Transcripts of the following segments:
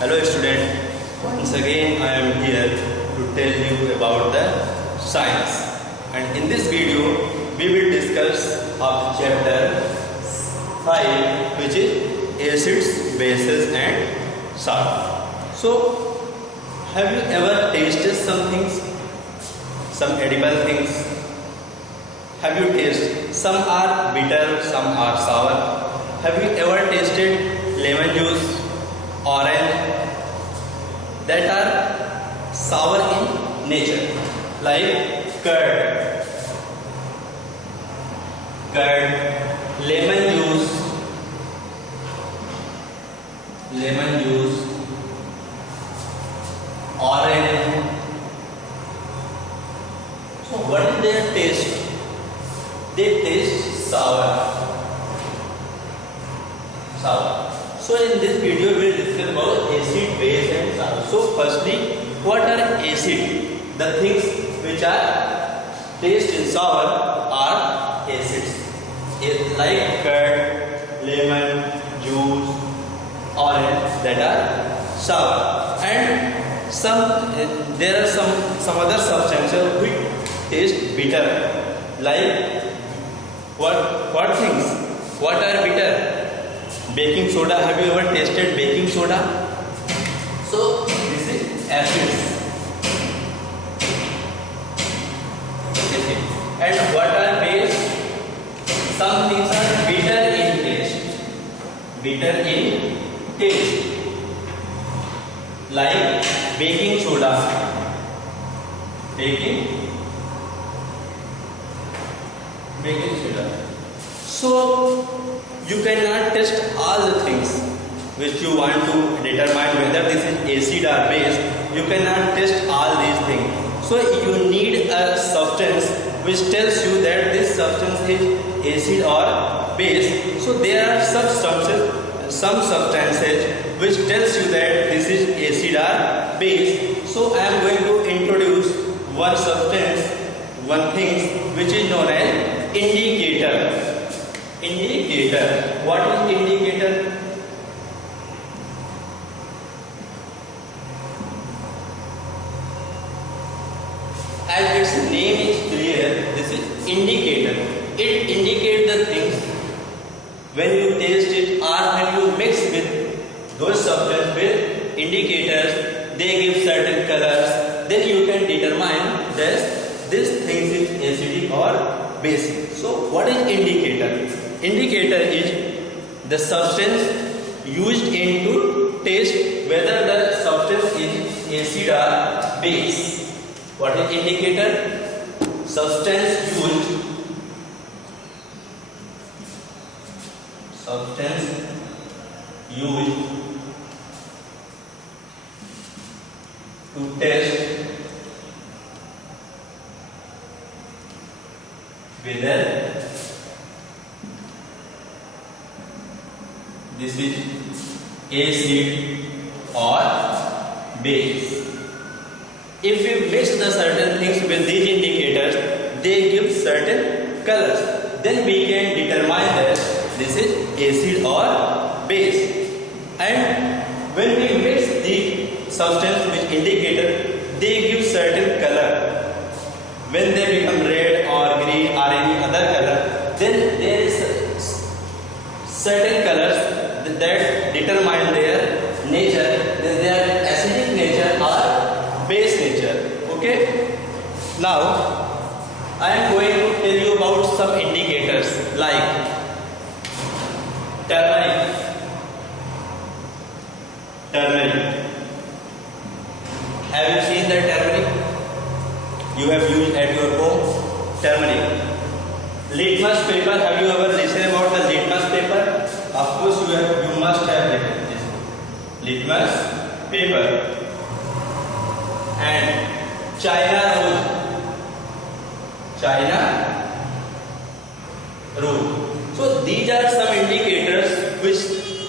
Hello student, once again I am here to tell you about the science, and in this video we will discuss of chapter 5, which is acids, bases and salt. So have you ever tasted some things, some edible things? Have you tasted? Some are bitter, some are sour. Have you ever tasted lemon juice, orange, that are sour in nature, like curd, lemon juice, orange. So what is their taste? They taste sour. So in this video we will discuss about acid, base and salt. So firstly, what are acid? The things which are taste in sour are acids, like curd, lemon, juice, orange, that are sour. And there are some other substances which taste bitter, like what things? What are bitter? Baking soda. Have you ever tasted baking soda? So this is acids. And what are base? Some things are bitter in taste. Like baking soda. Baking soda. So you cannot test all the things which you want to determine whether this is acid or base. You cannot test all these things. So you need a substance which tells you that this substance is acid or base. So there are some substances which tells you that this is acid or base. So I am going to introduce one substance, one thing which is known as indicator. What is indicator? As its name is clear, this is indicator. It indicates the things when you taste it or when you mix with those substances with indicators, they give certain colors. Then you can determine this thing is acidic or basic. So what is indicator? Indicator is the substance used to taste whether the substance is acid or base. What is indicator? Substance used to test whether this is acid or base. If we mix the certain things with these indicators, they give certain colors. Then we can determine that this is acid or base. And when we mix the substance with indicator, they give certain color. When they become red or green or any other color, then there is certain colors that determine their nature, their acidic nature or base nature. Okay? Now I am going to tell you about some indicators like turmeric. Have you seen the turmeric? You have used at your home turmeric. Litmus paper. Have you ever listened about the litmus paper? Of course you must have written this. Litmus paper. And China rose. So these are some indicators which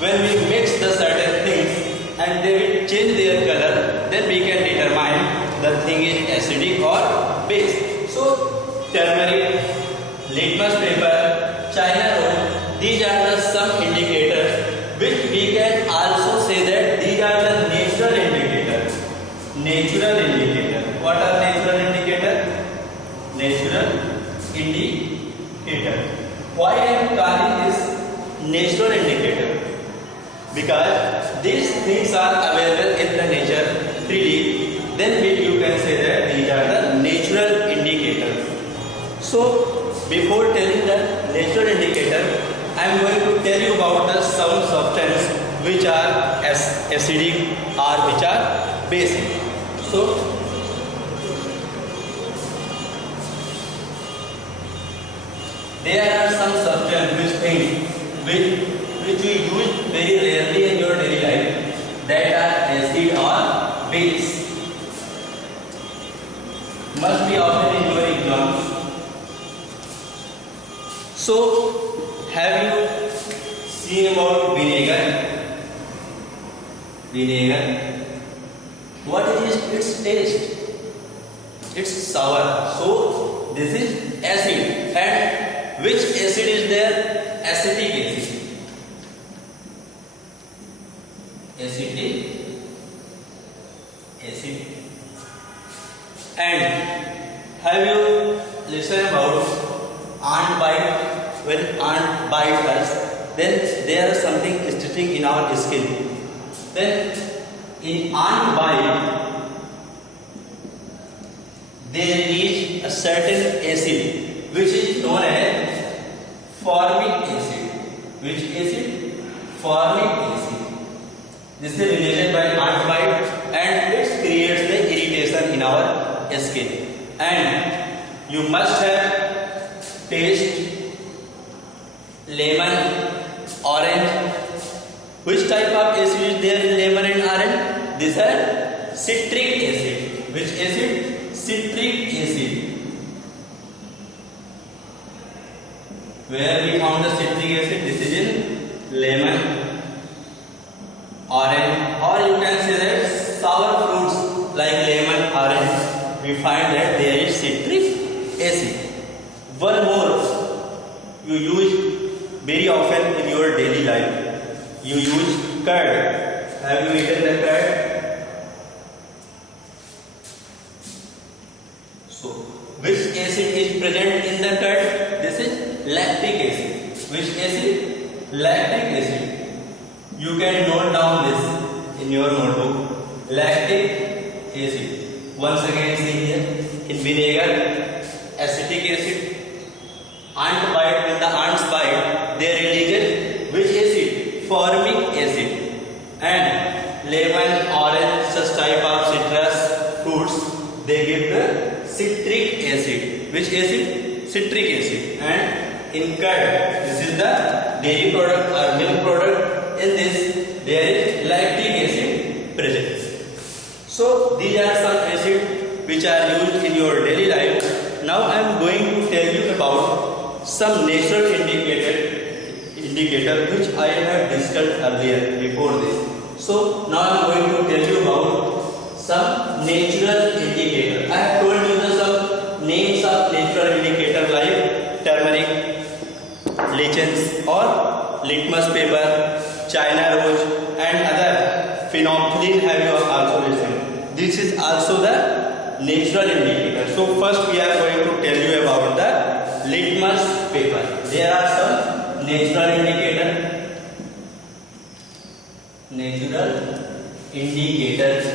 when we mix the certain things and they will change their color, then we can determine the thing is acidic or base. So turmeric, litmus paper, China rose, these are the some indicators which we can also say that these are the nature indicator. Why I am calling this natural indicator? Because these things are available in the nature freely. Then you can say that these are the natural indicators. So before telling the natural indicator, I am going to tell you about the some substance which are acidic or which are basic. So there are some substances which we use very rarely in your daily life, that are acid or base. Must be often in your exams. So, have you seen about vinegar? Vinegar. What is its taste? It's sour. So, this is acid. And which acid is there? Acetic acid. Acetic acid. And have you listened about ant bite? When ant bite us, then there is something stitching in our skin. Then in ant bite, they release a certain acid which is known as formic acid. Which acid? Formic acid. This is released by ant bite and it creates the irritation in our skin. And you must have taste lemon, orange. Which type of acid is there in lemon and orange? These are citric acid. Which acid? Citric acid. Where we found the citric acid? This is in lemon, orange, or you can say that sour fruits like lemon, orange. We find that there is citric acid. One more, you use very often in your daily life. You use curd. Have you eaten the curd? So, which acid is present in the curd? This is lactic acid. Which acid? Lactic acid. You can note down this in your notebook. Lactic acid. Once again, see here. In vinegar, acetic acid. Ant bite, when the ants bite, they release which acid? Formic acid. And lemon, orange, such type of citrus fruits, they give the citric acid. Which acid? Citric acid. And in curd, this is the dairy product or milk product. In this, there is lactic acid present. So these are some acids which are used in your daily life. Now I am going to tell you about some natural indicator which I have discussed earlier before this. So now I am going to tell you about some natural indicator. I have told you some names of natural indicator like turmeric, lichens or litmus paper, China rose and other phenolphthalein. Have you also listened? This is also the natural indicator. So first we are going to tell you about the litmus paper. There are some natural indicator. Natural indicators.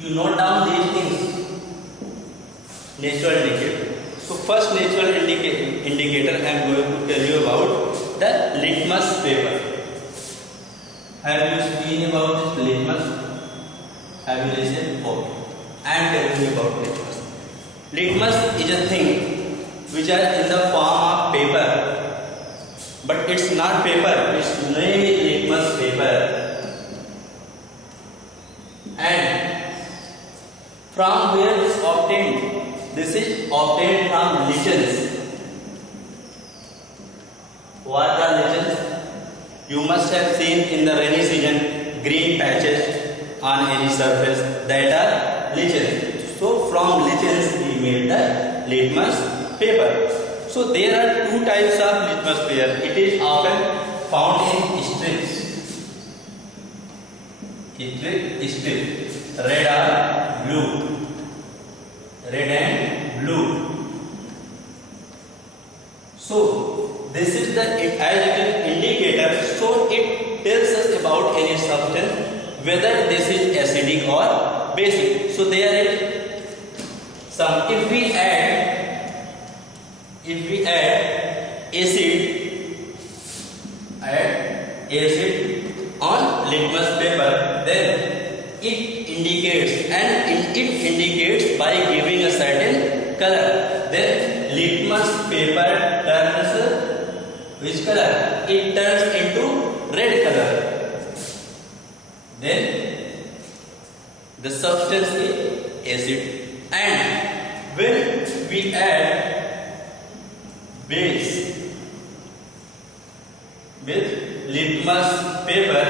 You note down these things. Natural indicator. So first natural indicator I am going to tell you about the litmus paper. Have you seen about this litmus? Have you listened? Okay. I am telling you about litmus. Litmus is a thing which are in the form of paper, but it's not paper. Its name is litmus paper. And from where it is obtained? This is obtained from lichens. What are lichens? You must have seen in the rainy season green patches on any surface, that are lichens. So from lichens we made the litmus paper. So there are two types of litmus paper. It is often found in strips. Strips, red or blue. red and blue. So this is the adjective indicator, so it tells us about any substance whether this is acidic or basic. So there is some, if we add acid on litmus paper, then it indicates, and it indicates by giving a certain color. Then litmus paper turns which color? It turns into red color. Then the substance is acid. And when we add base with litmus paper,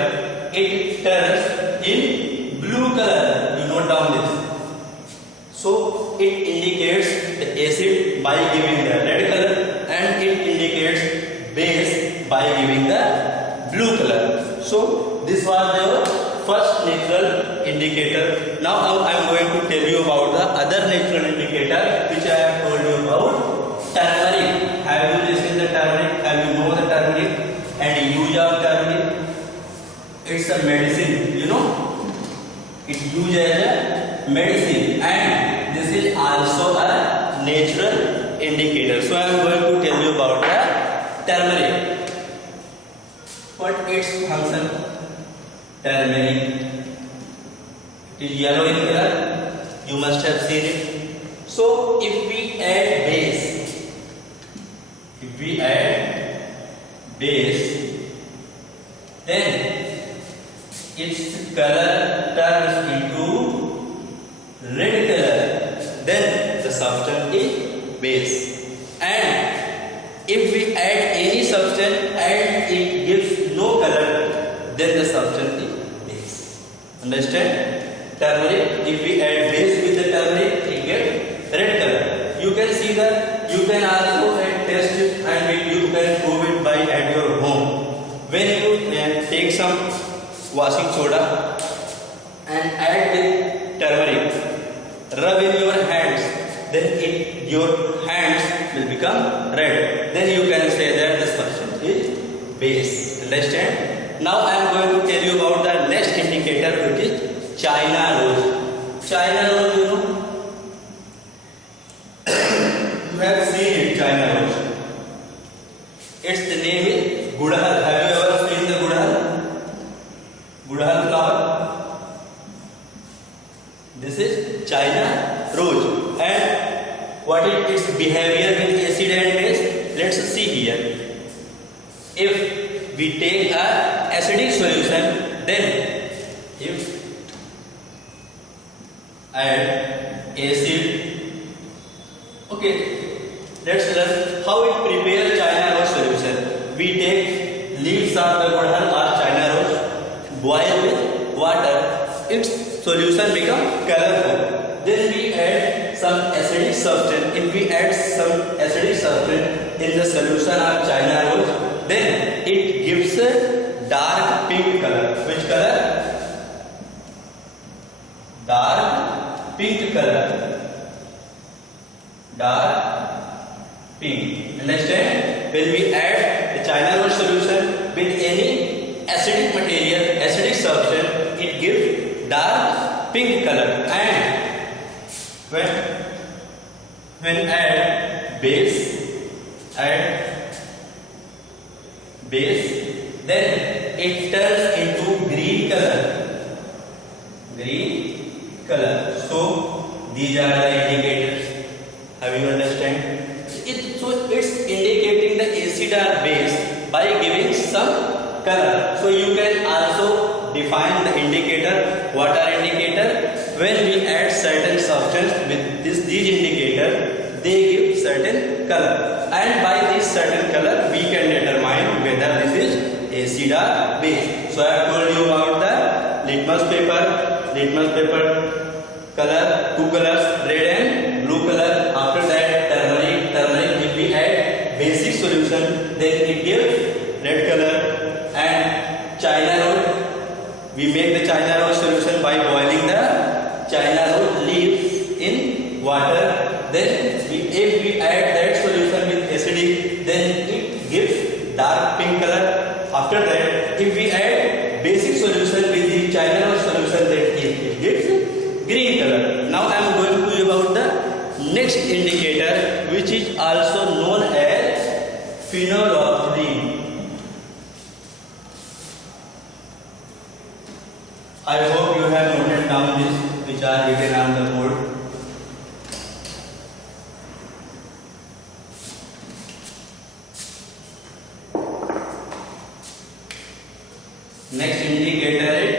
it turns in blue color. You note down this. So it indicates the acid by giving the red color, and it indicates base by giving the blue color. So this was the first natural indicator. Now I am going to tell you about the other natural indicator which I have told you about. Turmeric. Have you listened the turmeric? Have you know the turmeric and use of turmeric? It's a medicine, you know. It's used as a medicine, and this is also a natural indicator. So I am going to tell you about the turmeric. What its function? Turmeric. It is yellow in color. You must have seen it. So if we add base, then its color turns into red color. Then the substance is base. And if we add any substance and it gives no color, then the substance is base. Understand? Turmeric, if we add base with the turmeric, it gets red color. You can see that. You can also test it, and you can prove it by at your home. When you take some washing soda and add with turmeric, rub in your hands, then your hands will become red. Then you can say that the substance is base. Understand? Now I am going to tell you about the next indicator, which is China rose. China rose, you know. You have seen it, China rose. Its the name is Gudhal. Have you ever seen the Gudhal? Gudhal flower. This is China rose. And what is its behavior with acid and base? Let's see here. If we take a acidic solution, then if add acid, okay, let's learn how it prepares China rose solution. We take leaves of the Gudhal or China rose, boil with water, its solution becomes colorful. Then we add some acidic substance. If we add some acidic substance in the solution of China rose, then it gives a dark pink color. Which color? Dark pink color. Dark pink. Understand? When we add the China rose solution with any acidic material, acidic substance, it gives dark pink color. And when add base, then it turns into green color. So these are the indicators. Have you understand? So it's indicating the acid or base by giving some color. So you can also define the indicator. What are indicators? When we add certain substance with these indicators, they give certain color, and by this certain color we can determine whether this is acid or base. So I have told you about the litmus paper color, two colors, red and blue color. After that turmeric. If we add basic solution, then it gives red color. And China rose, we make the China rose solution by boiling the China rose leaves in water. if we add that solution with acidic, then it gives dark pink color. After that, if we add basic solution with the China solution, then it gives green color. Now I am going to you about the next indicator, which is also known as phenylephrine. I hope you have noted down this, which are written on the board. Next indicator is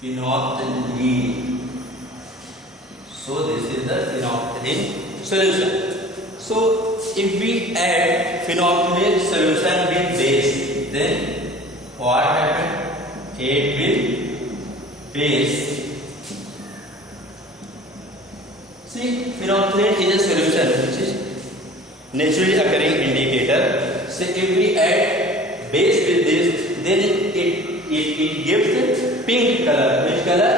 phenolphthalein. So this is the phenolphthalein solution. So if we add phenolphthalein solution with base, then what happens? It will base. See, phenolphthalein is a solution which is naturally occurring indicator. So if we add base with this, then it gives pink color. Which color?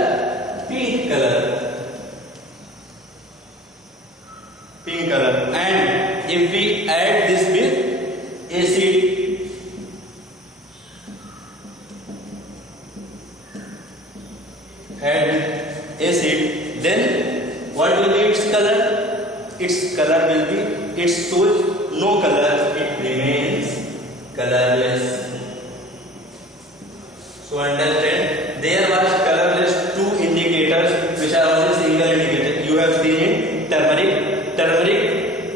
Pink color. Pink color. And if we add this with acid, add with acid, then what will be its color? Its color will be, it shows no color, it remains colorless. So understand, there was colorless two indicators which are only single indicator. You have seen in turmeric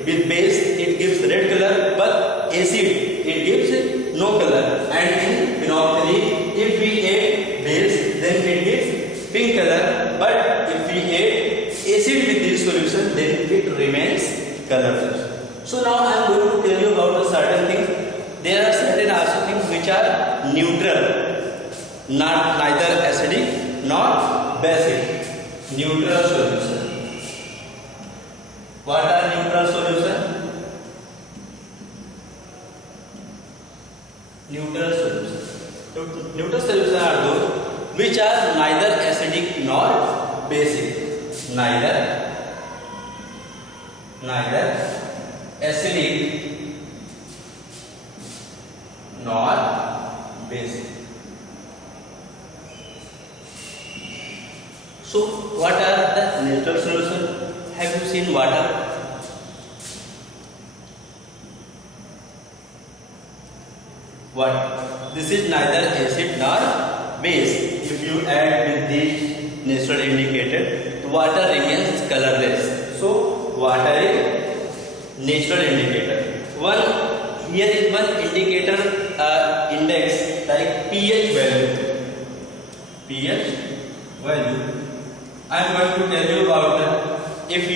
with base it gives red color, but acid it gives no color. And in phenolphthalein, if we add base, then it gives pink color, but if we add acid with this solution, then it remains colorless. So now I am going to tell you about the certain things. There are certain also things which are neutral, not neither acidic nor basic. Neutral solution. What are neutral solution? Neutral solution. Neutral solution are those which are neither acidic nor basic. Neither acidic nor basic. So what are the neutral solution? Have you seen water? What? This is neither acid nor base. If you add with this natural indicator, the water remains colorless. So water is natural indicator. Here is one indicator index like pH value. pH value. I am going to tell you about that. If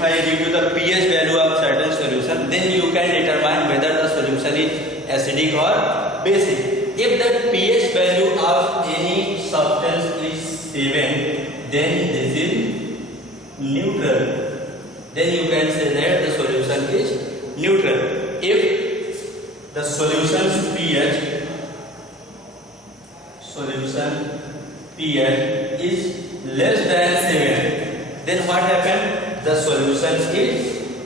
I give you the pH value of certain solution, then you can determine whether the solution is acidic or basic. If the pH value of any substance is 7, then this is neutral. Then you can say that the solution is neutral. If the solution's pH is less than 7, then what happens? The solution is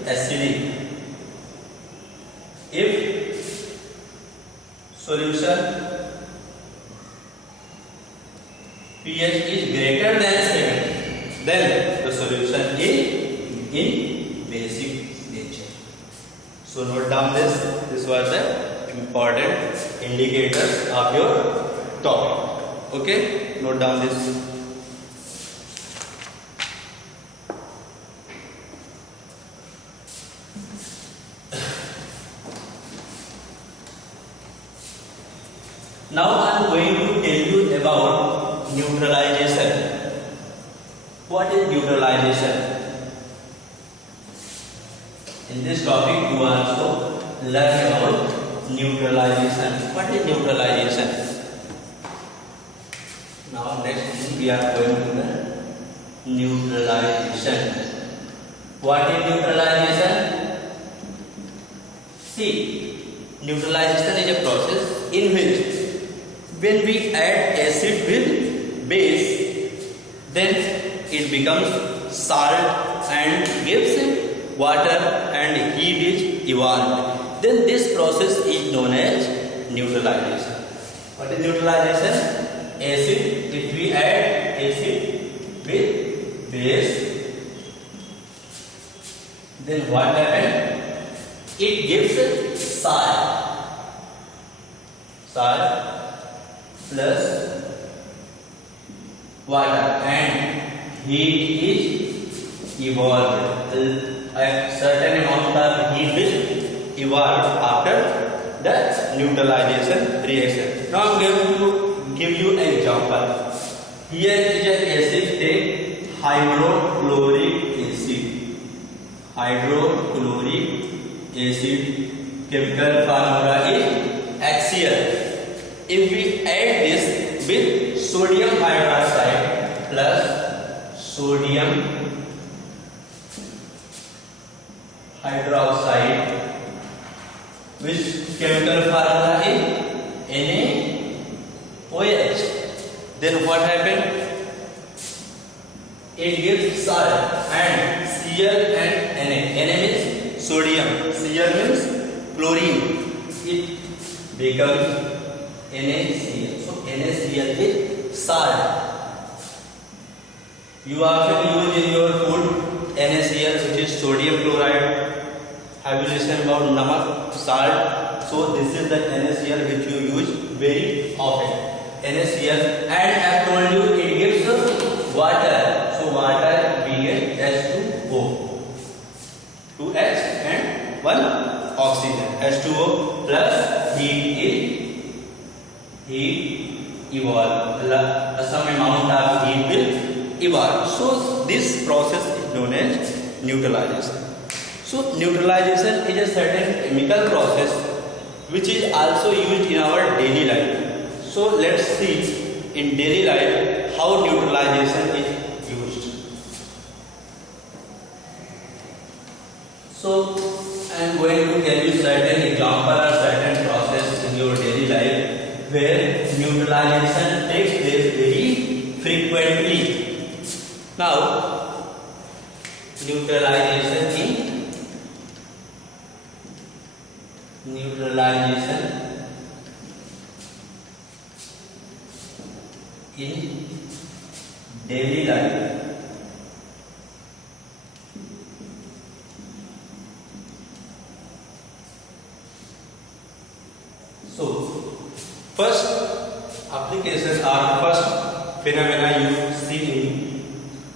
acidic. If solution pH is greater than 7, then the solution is in basic nature. So note down this. This was the important indicators of your topic. Okay, note down this. Now I am going to tell you about neutralization. What is neutralization? In this topic you also learn about neutralization. What is neutralization? Now next thing we are going to learn neutralization. What is neutralization? See, neutralization is a process in which when we add acid with base, then it becomes salt and gives water and heat is evolved. Then this process is known as neutralization. What is neutralization? Acid, if we add acid with base, then what happens? It gives salt plus water and heat is evolved. A certain amount of heat will evolve after the neutralization reaction. Now I am going to give you an example. Here is an acid, take hydrochloric acid. Hydrochloric acid, chemical formula is HCl. If we add this with sodium hydroxide plus sodium hydroxide, which chemical formula is NaOH, then what happened? It gives salt and Cl and Na. Na means sodium, Cl means chlorine. It becomes NaCl. So NaCl is salt. You often use in your food NaCl, which is sodium chloride. Have you listened about namak, salt? So this is the NaCl which you use very often. NaCl, and I have told you it gives water. So water we get H2O, 2H and 1 oxygen. H2O plus heat evolve. Some amount of heat will evolve. So this process is known as neutralization. So neutralization is a certain chemical process which is also used in our daily life. So let's see in daily life how neutralization is used. So I am going to tell you certain example or certain process in your daily life where neutralization takes place very frequently. Now, neutralization in daily life. So, first application or first phenomena you see in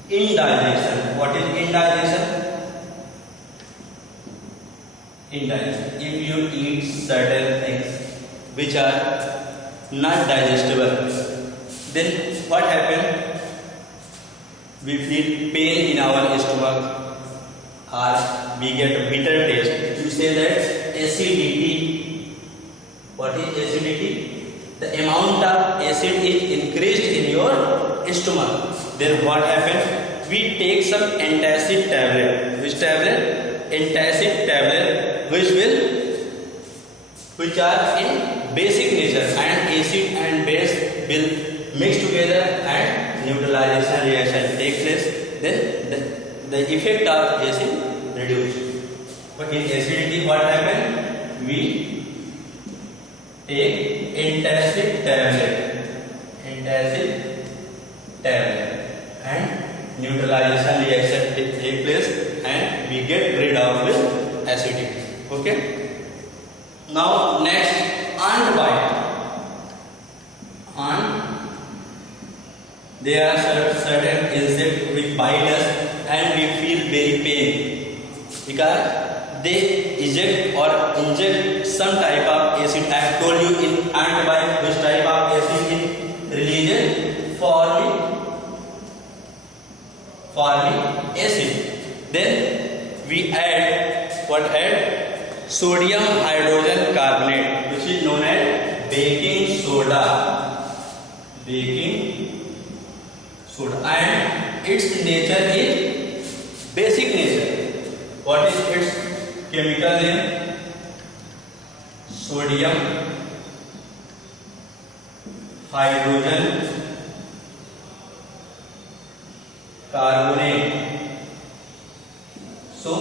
indigestion. What is indigestion? Indigestion. If you eat certain things which are not digestible, then what happens? We feel pain in our stomach or we get bitter taste. You say that acidity. What is acidity? The amount of acid is increased in your stomach. Then what happens? We take some antacid tablet. Which tablet? Antacid tablet, which are in basic nature, and acid and base will mix together and neutralization reaction take place. Then the effect of acid reduced. But in acidity, what happens? We take antacid tablet, and neutralization reaction take place, and we get rid of with acidity. Okay. Now next, ant bite. There are certain insects which bite us and we feel very pain because they eject or inject some type of acid. I have told you in ant bite which type of acid is released, formic acid. Then we add sodium hydrogen carbonate, which is known as baking soda, and its nature is basic nature. What is its chemical name? Sodium hydrogen carbonate. So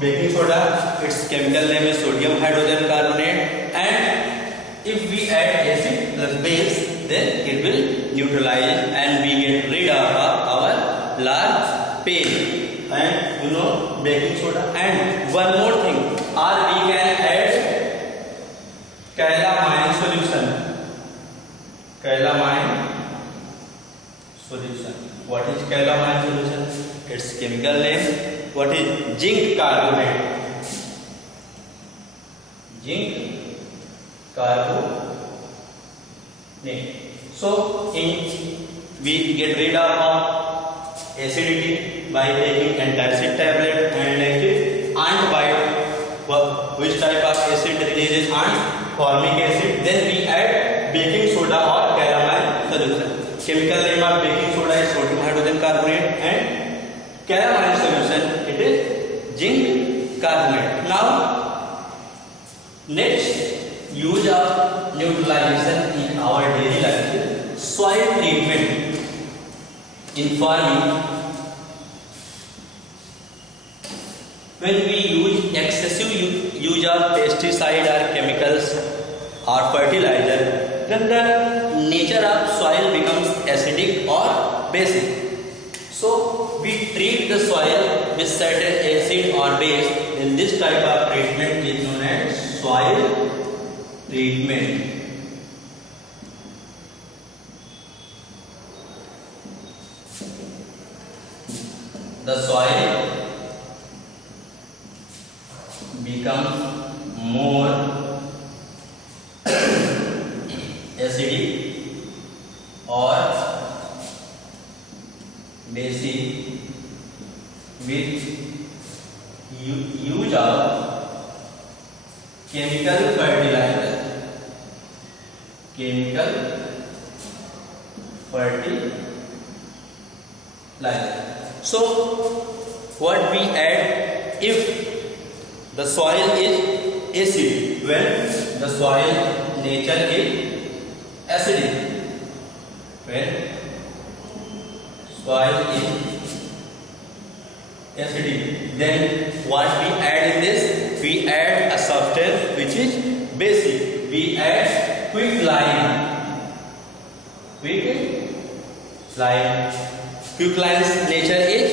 baking soda, its chemical name is sodium hydrogen carbonate, and if we add acid plus base, then it will neutralize and we get rid of our large pain. And you know, baking soda. And one more thing, or we can add calamine solution. Calamine solution. What is calamine solution? Its chemical name. What is zinc carbonate? Zinc carbonate. So we get rid of acidity by taking antacid tablet and acid, and by which type of acid releases and formic acid. Then we add baking soda or calamine solution. Chemical name of baking soda is sodium hydrogen carbonate, and calamine solution, it is zinc carbonate. Now next, use of neutralization in our daily life. Soil treatment in farming. When we use excessive use of pesticide or chemicals or fertilizer, then the nature of soil becomes acidic or basic. So we treat the soil with certain acid or base. Then this type of treatment is known as soil treatment. The soil becomes more acidic or basic with use of chemical fertilizer. So what we add, if the soil is acid, when the soil nature is acidic, when soil is acidic, then what we add in this? We add a substance which is basic. We add quicklime. Quicklime's nature is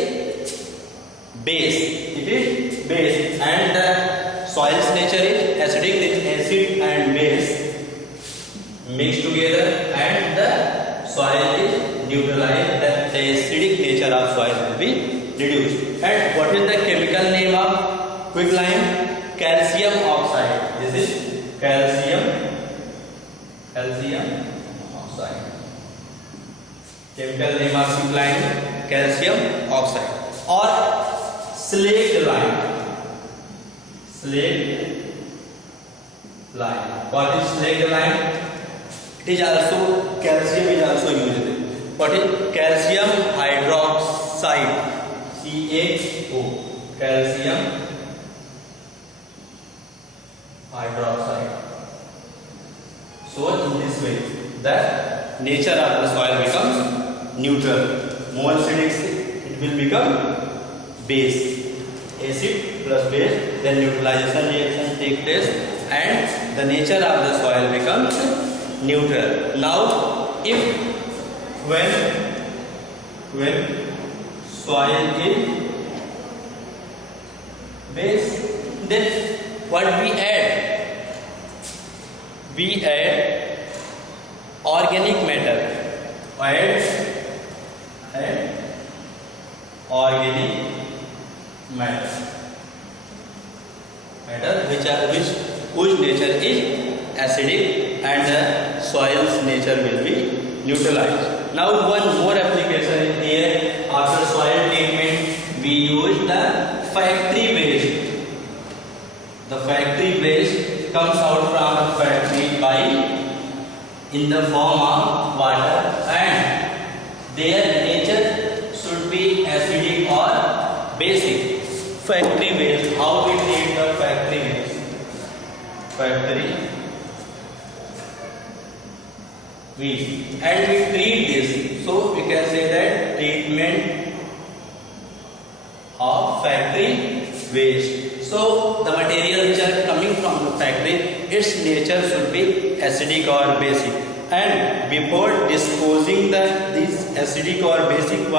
base. It is base, and the soil's nature is acidic. With acid and base mixed together, and the soil is neutralized. The acidic nature of soil will be reduced. And what is the chemical name of quicklime? Calcium oxide. This is calcium oxide. Chemical name of quicklime, calcium oxide. Or slaked lime. What is slaked lime? It is also, calcium is also used. What is calcium hydroxide? CaO. Calcium hydroxide. So in this way, the nature of the soil becomes neutral. More acidic, it will become base. Acid plus base, then neutralization reaction takes place, and the nature of the soil becomes neutral. Now, if when soil is base, then what we add? We add organic matter. Add organic matter whose nature is acidic, and the soil's nature will be neutralized. Now one more application is here. After soil treatment, we use the factory waste. The factory waste comes out from the factory in the form of water, and their nature should be acidic or basic. Factory waste. How we treat the factory waste? Factory waste. And we treat this. So we can say that treatment of factory waste. So the material which are coming from the factory, its nature should be acidic or basic. And before disposing these acidic or basic